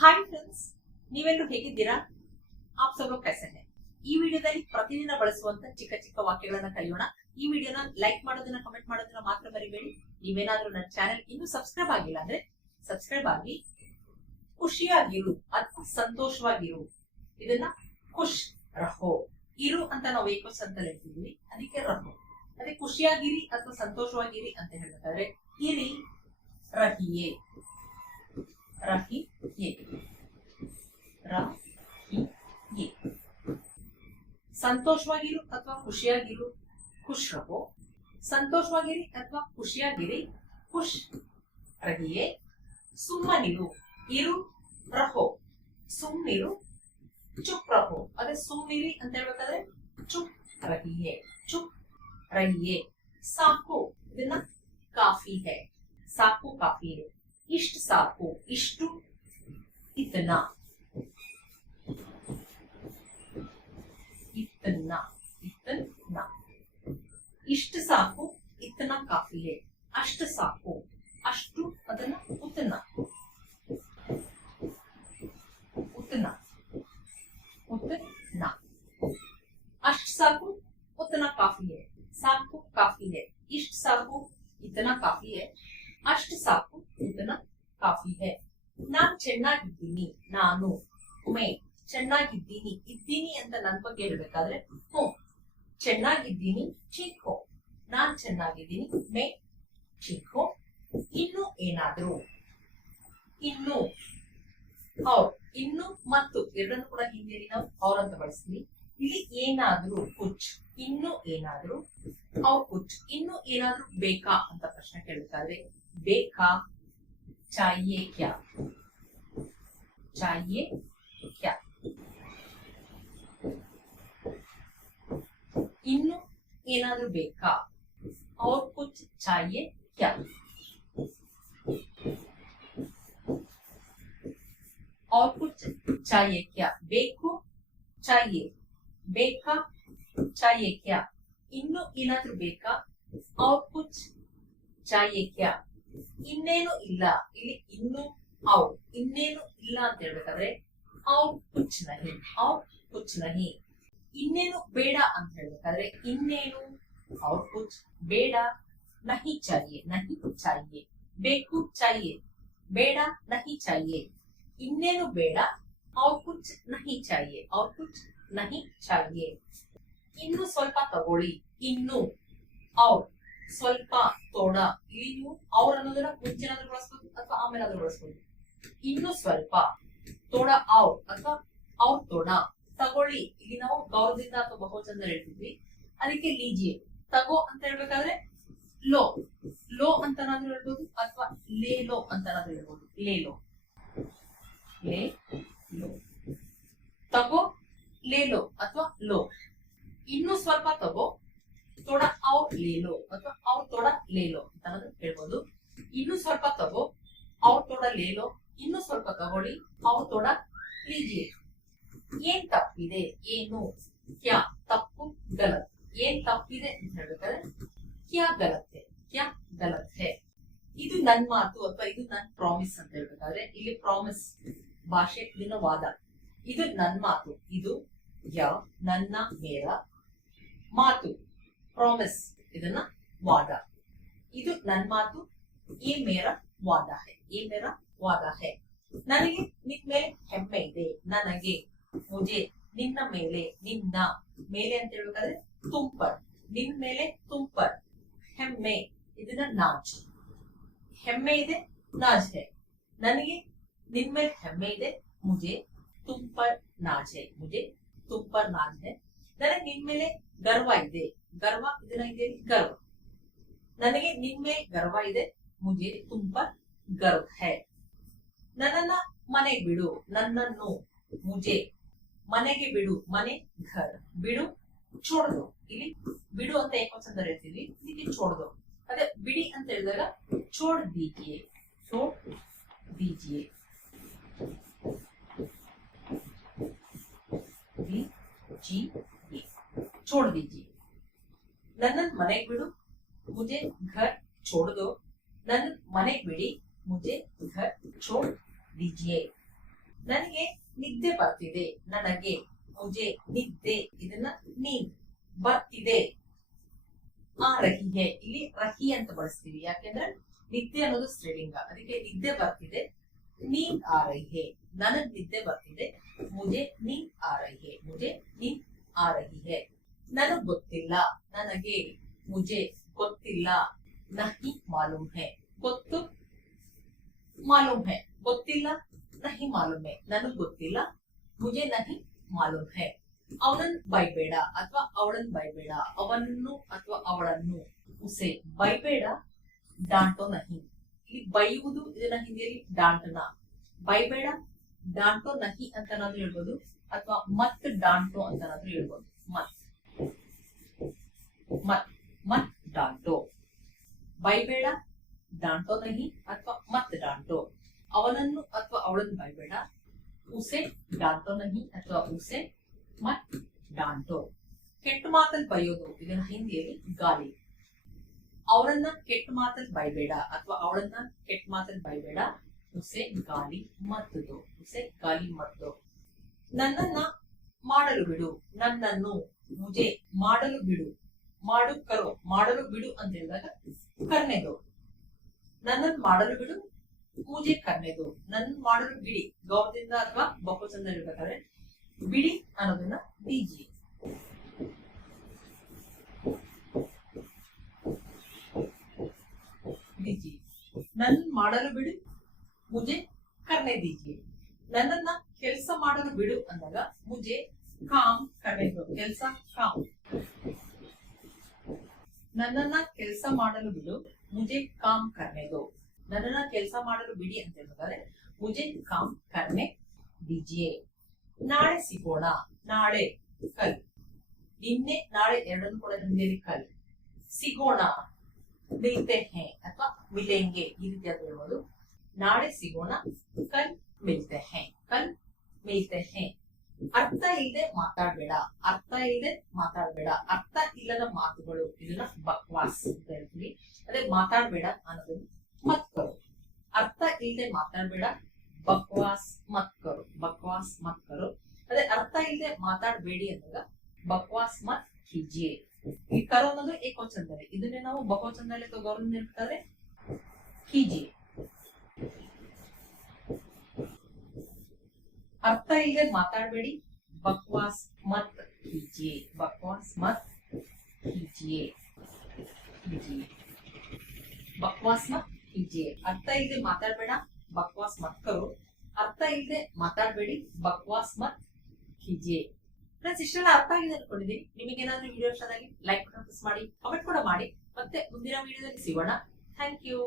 Hi friends, ನೀವೆಲ್ಲರೂ ಹೇಗಿದ್ದೀರಾ? App ಸಬ್ ಲೋಗ್ ಕೈಸೆ high? ಈ ವಿಡಿಯೋದಲ್ಲಿ ಪ್ರತಿದಿನ ಬಳಸುವಂತ ಚಿಕ್ಕ ಚಿಕ್ಕ ವಾಕ್ಯಗಳನ್ನ ಕಲಿಯೋಣ. ಈ ವಿಡಿಯೋನ ಲೈಕ್ ಮಾಡೋದನ್ನ, ಕಮೆಂಟ್ ಮಾಡೋದನ್ನ ಮಾತ್ರ ಮರಿಬೇಡಿ. ನೀವೇನಾದ್ರೂ ನನ್ನ ಚಾನೆಲ್ ಇನ್ನೂ ಸಬ್ಸ್ಕ್ರೈಬ್ ಆಗಿಲ್ಲ ಅಂದ್ರೆ ಸಬ್ಸ್ಕ್ರೈಬ್ ಆಗಿ. ಖುಷಿಯಾಗಿರು ಅಥವಾ ಸಂತೋಷವಾಗಿರು, ಇದನ್ನ ಖುಷ್ ರಹೋ. ಇರು ಅಂತ ನಾವು ಏಕೋಸ್ ಅಂತ ಹೇಳ್ತಿದ್ವಿ, ಅದಕ್ಕೆ ರಹೋ. ಅದೇ ಖುಷಿಯಾಗಿರಿ ಅಥವಾ ಸಂತೋಷವಾಗಿರಿ ಅಂತ ಹೇಳ್ಬೇಕಾದ್ರೆ ಇರಿ, ರಹಿಯೇ, रहिए, रहिए. ಸಂತೋಷವಾಗಿರು ಅಥವಾ ಖುಷಿಯಾಗಿರು, ಖುಷ್ ರಹೋ. ಸಂತೋಷವಾಗಿರಿ ಅಥವಾ ಖುಷಿಯಾಗಿರಿ, ಖುಷ್ ರಹಿಯೇ. ಸುಮ್ಮನಿರು, ಇರು, ರಹೋ. ಸುಮ್ಮನಿರು, ಚುಪ್ ರಹೋ. ಅದೇ ಸುಮ್ಮನಿರಿ ಅಂತ ಹೇಳ್ಬೇಕಾದ್ರೆ ಚುಪ್ ರಹಿಯೇ, ಚುಪ್ ರಹಿಯೇ. ಸಾಕು, ಇದನ್ನ ಕಾಫಿ ಹೈ, ಸಾಕು ಕಾಫಿ ಹೈ. इष्ट साको, इष्टु इतना, इतना, इतना. इष्ट साको, इतना काफी है. अष्ट साको, अष्टु अदना उतना, उतना, उतना. अष्ट साको, उतना काफी है. साको काफी है. इष्ट साको, इतना काफी है. ಅಷ್ಟು ಸಾಕು, ಇದನ್ನ ಕಾಫಿ ಹೈ. ನಾನ್ ಚೆನ್ನಾಗಿದ್ದೀನಿ, ನಾನು ಮೇ ಚೆನ್ನಾಗಿದ್ದೀನಿ. ಇದ್ದೀನಿ ಅಂತ ನನ್ ಬಗ್ಗೆ ಹೇಳ್ಬೇಕಾದ್ರೆ ಹ್ಞೂ ಚೆನ್ನಾಗಿದ್ದೀನಿ, ಠೀಕ್ ಹೋ. ನಾನ್ ಚೆನ್ನಾಗಿದ್ದೀನಿ, ಮೇ ಠೀಕ್ ಹೋ. ಇನ್ನು ಏನಾದ್ರೂ, ಇನ್ನು ಅವ್ರ್, ಇನ್ನು ಮತ್ತು ಎರಡನ್ನು ಕೂಡ ಹಿಂದಿಯಲ್ಲಿ ನಾವು ಅವ್ರ ಅಂತ ಬಳಸ್ತೀವಿ. ಇಲ್ಲಿ ಏನಾದ್ರೂ ಕುಚ್, ಇನ್ನು ಏನಾದ್ರೂ ಅವ್ರ ಕುಚ್. ಇನ್ನು ಏನಾದ್ರೂ ಬೇಕಾ ಅಂತ ಪ್ರಶ್ನೆ ಕೇಳ್ಬೇಕಾದ್ರೆ ಬೇಕಾ, चाहिए क्या, चाहिए क्या. ಇನ್ನು ಏನಾದ್ರೂ ಬೇಕಾ, और कुछ चाहिए क्या. और कुछ चाहिए क्या, ಬೇಕು, चाहिए, ಬೇಕಾ, चाहिए क्या. ಇನ್ನು ಏನಾದ್ರೂ ಬೇಕಾ, और कुछ चाहिए क्या. ಇನ್ನೇನು ಇಲ್ಲ, ಇಲ್ಲಿ ಇನ್ನು ಔರ್, ಇನ್ನೇನು ಇಲ್ಲ ಅಂತ ಹೇಳ್ಬೇಕಾದ್ರೆ ಔರ್ ಕುಚ್ ನಹಿ, ಔರ್ ಕುಚ್ ನಹಿ. ಇನ್ನೇನು ಬೇಡ ಅಂತ ಹೇಳ್ಬೇಕಾದ್ರೆ ಇನ್ನೇನು ಔರ್ ಕುಚ್, ಬೇಡ, ನಹಿ ಚಾಹಿಯೆ, ನಹಿ ಚಾಹಿಯೆ. ಬೇಕು, ಚಾಹಿಯೆ, ಬೇಡ, ನಹಿ ಚಾಹಿಯೆ. ಇನ್ನೇನು ಬೇಡ, ಔರ್ ಕುಚ್ ನಹಿ ಚಾಹಿಯೆ, ಔರ್ ಕುಚ್ ನಹಿ ಚಾಹಿಯೆ. ಇನ್ನು ಸ್ವಲ್ಪ ತಗೊಳ್ಳಿ, ಇನ್ನು ಔರ್, ಸ್ವಲ್ಪ, ತೋಡ. ಇಲ್ಲಿ ನೀವು ಅವ್ರ ಅನ್ನೋದನ್ನ ಮುಂಚೆನಾದ್ರೂ ಬಳಸ್ಬೋದು ಅಥವಾ ಆಮೇಲಾದ್ರೂ ಬಳಸ್ಬೋದು. ಇನ್ನು ಸ್ವಲ್ಪ, ತೋಡ ಅವ್ರ ಅಥವಾ ಅವ್ರ ತೋಡ. ತಗೊಳ್ಳಿ, ಇಲ್ಲಿ ನಾವು ಗೌರವದಿಂದ ಅಥವಾ ಬಹುವಚನದಿಂದ ಹೇಳ್ತಿದ್ವಿ, ಅದಕ್ಕೆ ಲೀಜಿಯೆ. ತಗೋ ಅಂತ ಹೇಳ್ಬೇಕಾದ್ರೆ ಲೋ, ಲೋ ಅಂತನಾದ್ರೂ ಹೇಳ್ಬೋದು ಅಥವಾ ಲೇ ಲೋ ಅಂತನಾದ್ರೂ ಹೇಳ್ಬೋದು. ಲೇ ಲೋ, ಲೇ ಲೋ. ತಗೋ, ಲೇ ಲೋ ಅಥವಾ ಲೋ. ಇನ್ನು ಸ್ವಲ್ಪ ತಗೋ, ತೋಡ ಅವ್ರ ಲೇಲೋ ಅಥವಾ ಅವ್ರ ತೋಡ ಲೇಲೋ ಅಂತ ಹೇಳ್ಬೋದು. ಇನ್ನು ಸ್ವಲ್ಪ ತಗೋ, ಅವ್ರ ತೋಡ ಲೇಲೋ. ಇನ್ನು ಸ್ವಲ್ಪ ತಗೊಳ್ಳಿ, ಅವ್ರ ತೋಡ ಲೀಜಿಯೆ. ಏನ್ ತಪ್ಪಿದೆ, ಏನು, ಕ್ಯಾ ತಪ್ಪು, ಗಲತ್. ಏನ್ ತಪ್ಪಿದೆ ಅಂತ ಹೇಳ್ಬೇಕಾದ್ರೆ ಕ್ಯಾ ಗಲತ್ ಹೈ, ಕ್ಯಾ ಗಲತ್ ಹೈ. ಇದು ನನ್ ಮಾತು ಅಥವಾ ಇದು ನನ್ ಪ್ರಾಮಿಸ್ ಅಂತ ಹೇಳ್ಬೇಕಾದ್ರೆ ಇಲ್ಲಿ ಪ್ರಾಮಿಸ್ ಭಾಷೆ, ಇದನ್ನ ವಾದ. ಇದು ನನ್ ಮಾತು, ಇದು ಯಾ ನನ್ನ, ಮೇರ ಮಾತು, ಪ್ರಾಮಿಸ್ ಇದನ್ನ ವಾದ. ಇದು ನನ್ ಮಾತು, ಈ ಮೇರ ವಾದ ಹೈ, ಈ ಮೇರ ವಾದ ಹೈ. ನನಗೆ ನಿನ್ ಮೇಲೆ ಹೆಮ್ಮೆ ಇದೆ, ನನಗೆ, ಮುಜೆ ನಿನ್ನ ಮೇಲೆ, ನಿನ್ನ ಮೇಲೆ ಅಂತ ಹೇಳ್ಬೇಕಾದ್ರೆ ತುಂಬರ್, ನಿನ್ ಮೇಲೆ ತುಂಬರ್. ಹೆಮ್ಮೆ ಇದನ್ನ ನಾಜ್, ಹೆಮ್ಮೆ ಇದೆ, ನಾಜ್ ಹೈ. ನನಗೆ ನಿನ್ ಮೇಲೆ ಹೆಮ್ಮೆ ಇದೆ, ಮುಜೆ ತುಂಬರ್ ನಾಜ್ ಹೈ, ಮುಜೆ ತುಂಬರ್ ನಾಜ್ ಹೈ. ನನಗೆ ನಿನ್ ಮೇಲೆ ಗರ್ವ ಇದೆ, ಗರ್ವ ಇದನ್ನ ಇದೆ ಗರ್ವ. ನನಗೆ ನಿನ್ ಮೇಲೆ ಗರ್ವ ಇದೆ, ಮುಜೆ ತುಮ್ ಪರ್ ಗರ್ವ ಹೈ. ನನ್ನನ್ನ ಮನೆಗೆ ಬಿಡು, ನನ್ನನ್ನು, ಮುಜೆ ಮನೆಗೆ ಬಿಡು, ಮನೆ ಘರ್, ಬಿಡು, ಚೋಡ್ದು. ಇಲ್ಲಿ ಬಿಡು ಅಂತ ಏಕೋಚಂದ ಹೇಳ್ತೀವಿ, ಇದಕ್ಕೆ ಚೋಡ್ದು. ಅದೇ ಬಿಡಿ ಅಂತ ಹೇಳಿದಾಗ ಚೋಡ್ ದೀಜಿಯೆ, ಚೋಡ್ ದೀಜಿಯೆ, ಚೋಡ್ ದೀಜಿಯೆ. ನನ್ನ ಮನೆಗೆ ಬಿಡು, ಮುಜೆ ಘರ್ छोड़ दो. ನನ್ನ ಮನೆಗೆ ಬಿಡಿ, ಮುಜೆ ಘರ್ छोड़ दीजिए. ನನಗೆ ನಿದ್ದೆ ಬರ್ತಿದೆ, ನನಗೆ ಮುಜೆ ನಿದ್ದೆ, ಇದನ್ನ ನೀನ್ ಬರ್ತಿದೆ. ಆ ರಹಿ ಹೇ, ಇಲ್ಲಿ ರಹಿ ಅಂತ ಬಳಸ್ತೀವಿ, ಯಾಕೆಂದ್ರೆ ನಿದ್ದೆ ಅನ್ನೋದು ಸ್ತ್ರೀಲಿಂಗ, ಅದಕ್ಕೆ ನಿದ್ದೆ ಬರ್ತಿದೆ. ನೀಂದ್ ಆ ರಹಿ ಹೇ, ನನಗ್ ನಿದ್ದೆ ಬರ್ತಿದೆ. ಮುಜೆ ನೀಂದ್ ಆ ರಹಿ ಹೇ, ಮುಜೆ ನೀಂದ್ ಆ ರಹಿ ಹೇ. ನನಗ್ ಗೊತ್ತಿಲ್ಲ, ನನಗೆ ಮುಜೆ ಗೊತ್ತಿಲ್ಲ. ನಹಿ ಮಾಲೂಮ್ ಹೇ, ಗೊತ್ತು ಮಾಲೂಮ್ ಹೇ, ಗೊತ್ತಿಲ್ಲ. ನಹಿ ಮಾಲೂಮ್ ಹೇ, ನನಗ್ ಗೊತ್ತಿಲ್ಲ. ಮುಜೆ ನಹಿ ಮಾಲೂಮ್ ಹೇ. ಅವನನ್ ಬೈಬೇಡ ಅಥವಾ ಅವಳನ್ ಬೈಬೇಡ, ಅವನನ್ನು ಅಥವಾ ಅವಳನ್ನು. ಉಸೆ ಬೈಬೇಡ. ಡಾಂಟೋ ನಹಿ, ಇಲ್ಲಿ ಬೈಯುವುದು, ಇದನ್ನ ಹಿಂದಿಯಲ್ಲಿ ಡಾಂಟನ. ಬೈಬೇಡ, ಡಾಂಟೋ ನಹಿ ಅಂತನಾದ್ರೂ ಹೇಳ್ಬೋದು, ಅಥವಾ ಮತ್ ಡಾಂಟೋ ಅಂತನಾದ್ರೂ ಹೇಳ್ಬೋದು. ಮತ್ ಮತ್ ಮತ್ ಡಾಂಟೋ. ಬೈಬೇಡ, ಡಾಂಟೋ ನಹಿ ಅಥವಾ ಮತ್ ಡಾಂಟೋ. ಅವನನ್ನು ಅಥವಾ ಅವಳನ್ನು ಬೈಬೇಡ. ಉಸೆ ಡಾಂಟೋ ನಹಿ ಅಥವಾ ಉಸೆ ಮತ್ ಡಾಂಟೋ. ಕೆಟ್ಟ ಮಾತಲ್ಲಿ ಬೈಯೋದು, ಇದನ್ನ ಹಿಂದಿಯಲ್ಲಿ ಗಾಲಿ. ಅವರನ್ನ ಕೆಟ್ಟ ಮಾತಲ್ಲಿ ಬೈಬೇಡ ಅಥವಾ ಅವಳನ್ನ ಕೆಟ್ಟ ಮಾತಲ್ಲಿ ಬೈಬೇಡ. ಉಸೆ ಗಾಲಿ ಮತ್ತದು, ಉಸೆ ಗಾಲಿ ಮತ್ತದು. ನನ್ನನ್ನ ಮಾಡಲು ಬಿಡು, ನನ್ನನ್ನು ಮುಜೆ ಮಾಡಲು ಬಿಡು. ಮಾಡು ಕರೋ, ಮಾಡಲು ಬಿಡು ಅಂತ ಹೇಳಿದಾಗ ಕರ್ನೆದು. ನನ್ನನ್ನು ಮಾಡಲು ಬಿಡು, ಮುಜೆ ಕರ್ನೆದು. ನನ್ನ ಮಾಡಲು ಬಿಡಿ, ಗೌರವದಿಂದ ಅಥವಾ ಬಹುವಚನದಲ್ಲಿ ಹೇಳ್ಬೇಕಾದ್ರೆ ಬಿಡಿ ಅನ್ನೋದನ್ನ ದೀಜಿ. ದೀಜಿ. ನನ್ ಮಾಡಲು ಬಿಡು, ಮುಜೆ ಕರ್ನೆ ದೀಜಿ. ನನ್ನನ್ನ ಕೆಲಸ ಮಾಡಲು ಬಿಡು ಅಂದಾಗ ಮುಜೆ ಕಾಮ್ ಕರ್ನೆದು, ಕೆಲಸ ಕಾಮ್. ನನ್ನನ್ನ ಕೆಲಸ ಮಾಡಲು ಬಿಡು, ಮುಜೆ ಕಾಮ್ ಕರ್ನೆದು. ನನ್ನನ್ನ ಕೆಲಸ ಮಾಡಲು ಬಿಡಿ ಅಂತ ಹೇಳ್ಬೇಕಾದ್ರೆ ಮುಜೆ ಕಾಮ್ ಕರ್ನೆ ದೀಜಿಯೇ. ನಾಳೆ ಸಿಗೋಣ, ನಾಳೆ ಕಲ್. ನಿನ್ನೆ ನಾಳೆ ಎರಡನ್ನು ಕೂಡ ಹಿಂದಿಯಲ್ಲಿ ಕಲ್. ಸಿಗೋಣ ಮಿಲ್ತೆ ಹೇ ಅಥವಾ ಮಿಲೆಂಗೆ, ಈ ರೀತಿಯಾಗಿ ಹೇಳ್ಬೋದು. ನಾಳೆ ಸಿಗೋಣ, ಕಲ್ ಮಿಲ್ತೆ ಹೇ, ಕಲ್ ಮಿಲ್ತೆ ಹೇ. ಅರ್ಥ ಇಲ್ಲದೆ ಮಾತಾಡ್ಬೇಡ, ಅರ್ಥ ಇಲ್ಲದೆ ಮಾತಾಡ್ಬೇಡ. ಅರ್ಥ ಇಲ್ಲದ ಮಾತುಗಳು, ಇದನ್ನ ಬಕ್ವಾಸ್ ಅಂತ ಹೇಳ್ತೀವಿ. ಅದೇ ಮಾತಾಡ್ಬೇಡ ಅನ್ನೋದನ್ನ ಮತ್ ಕರು. ಅರ್ಥ ಇಲ್ಲದೆ ಮಾತಾಡ್ಬೇಡ, ಬಕ್ವಾಸ್ ಮತ್ ಕರು, ಬಕ್ವಾಸ್ ಮತ್ ಕರು. ಅದೇ ಅರ್ಥ ಇಲ್ಲದೆ ಮಾತಾಡಬೇಡಿ ಅಂದಾಗ ಬಕ್ವಾಸ್ ಮತ್ ಕೀಜಿಯೇ. ಈ ಕರು ಅನ್ನೋದು ಏಕವಚನದಲ್ಲಿ, ಇದನ್ನೇ ನಾವು ಬಹುವಚನದಲ್ಲಿ ಅಥವಾ ಗೌರವ ನೆನಪಿಸಿದ್ರೆ ಕೀಜಿಯೇ. ಅರ್ಥ ಇಲ್ಲದೆ ಮಾತಾಡಬೇಡಿ, ಬಕ್ವಾಸ್ ಮತ್ ಕೀಜಿಯೇ, ಬಕ್ವಾಸ್ ಮತ್ ಕೀಜಿಯೇ, ಕೀಜಿಯೇ. ಬಕ್ವಾಸ್ ಮತ್ ಕೀಜಿಯೇ. ಅರ್ಥ ಇಲ್ಲದೆ ಮಾತಾಡಬೇಡ, ಬಕ್ವಾಸ್ ಮತ್ ಕರು. ಅರ್ಥ ಇಲ್ಲದೆ ಮಾತಾಡಬೇಡಿ, ಬಕ್ವಾಸ್ ಮತ್ ಕೀಜಿಯೇ. ಫ್ರೆಂಡ್ಸ್, ಇಷ್ಟೆಲ್ಲ ಅರ್ಥ ಆಗಿದೆ ಅನ್ಕೊಂಡಿದ್ದೀನಿ. ನಿಮಗೆ ಏನಾದ್ರೂ ವಿಡಿಯೋ ಇಷ್ಟ ಆಗಿ ಲೈಕ್ ಬಟನ್ ಪ್ರೆಸ್ ಮಾಡಿ, ಕಮೆಂಟ್ ಕೂಡ ಮಾಡಿ. ಮತ್ತೆ ಮುಂದಿನ ವಿಡಿಯೋದಲ್ಲಿ ಸಿಗೋಣ. Thank you.